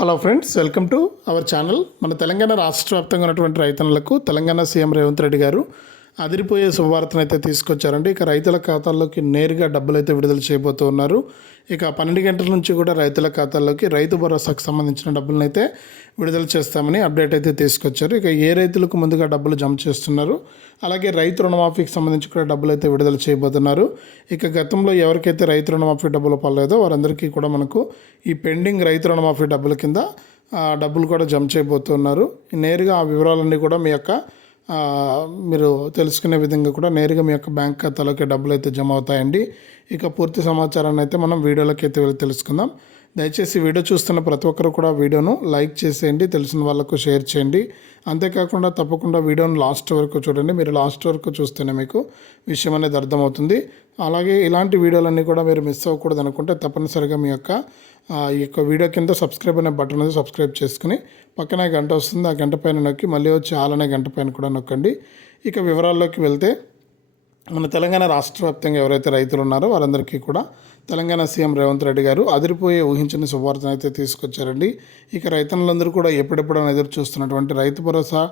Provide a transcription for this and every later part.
Hello friends, welcome to our channel. మన తెలంగాణ రాష్ట్ర వ్యాప్తంగా ఉన్నటువంటి రైతన్నలకు తెలంగాణ సీఎం రేవంత్ రెడ్డి గారు అదిరిపోయే శుభవార్తను అయితే తీసుకొచ్చారండి. ఇక రైతుల ఖాతాల్లోకి నేరుగా డబ్బులు అయితే విడుదల చేయబోతున్నారు. ఇక 12 గంటల నుంచి కూడా రైతుల ఖాతాల్లోకి రైతు భరోసాకు సంబంధించిన డబ్బులను అయితే విడుదల చేస్తామని అప్డేట్ అయితే తీసుకొచ్చారు. ఇక ఏ రైతులకు ముందుగా డబ్బులు జమ చేస్తున్నారు, అలాగే రైతు రుణమాఫీకి సంబంధించి కూడా డబ్బులు అయితే విడుదల చేయబోతున్నారు. ఇక గతంలో ఎవరికైతే రైతు రుణమాఫీ డబ్బులు పడలేదో వారందరికీ కూడా మనకు ఈ పెండింగ్ రైతు రుణమాఫీ డబ్బుల కింద డబ్బులు కూడా జమ చేయబోతున్నారు. నేరుగా ఆ వివరాలన్నీ కూడా మీ యొక్క మీరు తెలుసుకునే విధంగా కూడా నేరుగా మీ యొక్క బ్యాంక్ ఖాతాలోకి డబ్బులు అయితే జమ అవుతాయండి. ఇక పూర్తి సమాచారాన్ని అయితే మనం వీడియోలోకి అయితే వెళ్ళి తెలుసుకుందాం. దయచేసి వీడియో చూస్తున్న ప్రతి ఒక్కరు కూడా వీడియోను లైక్ చేసేయండి, తెలిసిన వాళ్ళకు షేర్ చేయండి. అంతేకాకుండా తప్పకుండా వీడియోను లాస్ట్ వరకు చూడండి. మీరు లాస్ట్ వరకు చూస్తేనే మీకు విషయం అనేది అర్థమవుతుంది. అలాగే ఇలాంటి వీడియోలన్నీ కూడా మీరు మిస్ అవ్వకూడదు అనుకుంటే తప్పనిసరిగా మీ యొక్క ఈ యొక్క వీడియో కింద సబ్స్క్రైబ్ అనే బటన్ అనేది సబ్స్క్రైబ్ చేసుకుని పక్కనే గంట వస్తుంది, ఆ గంట పైన నొక్కి మళ్ళీ వచ్చి ఆల్ అనే గంట పైన కూడా నొక్కండి. ఇక వివరాల్లోకి వెళ్తే మన తెలంగాణ రాష్ట్ర వ్యాప్తంగా ఎవరైతే రైతులు ఉన్నారో వారందరికీ కూడా తెలంగాణ సీఎం రేవంత్ రెడ్డి గారు అదిరిపోయే ఊహించిన శుభవార్తను అయితే తీసుకొచ్చారండి. ఇక రైతన్నులందరూ కూడా ఎప్పుడెప్పుడైనా ఎదురు చూస్తున్నటువంటి రైతు భరోసా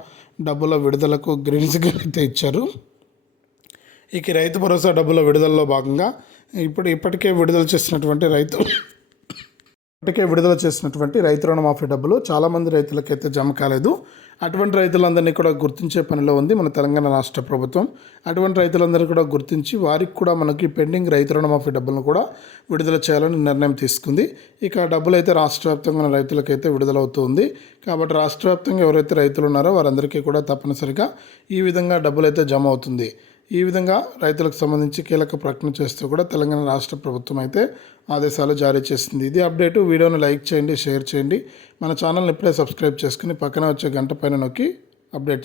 డబ్బుల విడుదలకు గ్రీన్ సిగ్నల్ అయితే ఇచ్చారు. ఇక రైతు భరోసా డబ్బుల విడుదలలో భాగంగా ఇప్పటికే విడుదల చేసినటువంటి రైతు రుణమాఫీ డబ్బులు చాలామంది రైతులకైతే జమ కాలేదు. అటువంటి రైతులందరినీ కూడా గుర్తించే పనిలో ఉంది మన తెలంగాణ రాష్ట్ర ప్రభుత్వం. అటువంటి రైతులందరూ కూడా గుర్తించి వారికి కూడా మనకి పెండింగ్ రైతు రుణమాఫీ డబ్బులను కూడా విడుదల చేయాలని నిర్ణయం తీసుకుంది. ఇక డబ్బులు అయితే రాష్ట్ర వ్యాప్తంగా ఉన్న రైతులకైతే విడుదలవుతుంది. కాబట్టి రాష్ట్ర వ్యాప్తంగా ఎవరైతే రైతులు ఉన్నారో వారందరికీ కూడా తప్పనిసరిగా ఈ విధంగా డబ్బులు అయితే జమ అవుతుంది. ఈ విధంగా రైతులకు సంబంధించి కీలక ప్రకటన చేస్తూ కూడా తెలంగాణ రాష్ట్ర ప్రభుత్వం అయితే ఆదేశాలు జారీ చేసింది. ఇది అప్డేటు. వీడియోని లైక్ చేయండి, షేర్ చేయండి. మన ఛానల్ని ఇప్పుడే సబ్స్క్రైబ్ చేసుకుని పక్కన వచ్చే గంట పైన నొక్కి అప్డేట్ చేయండి.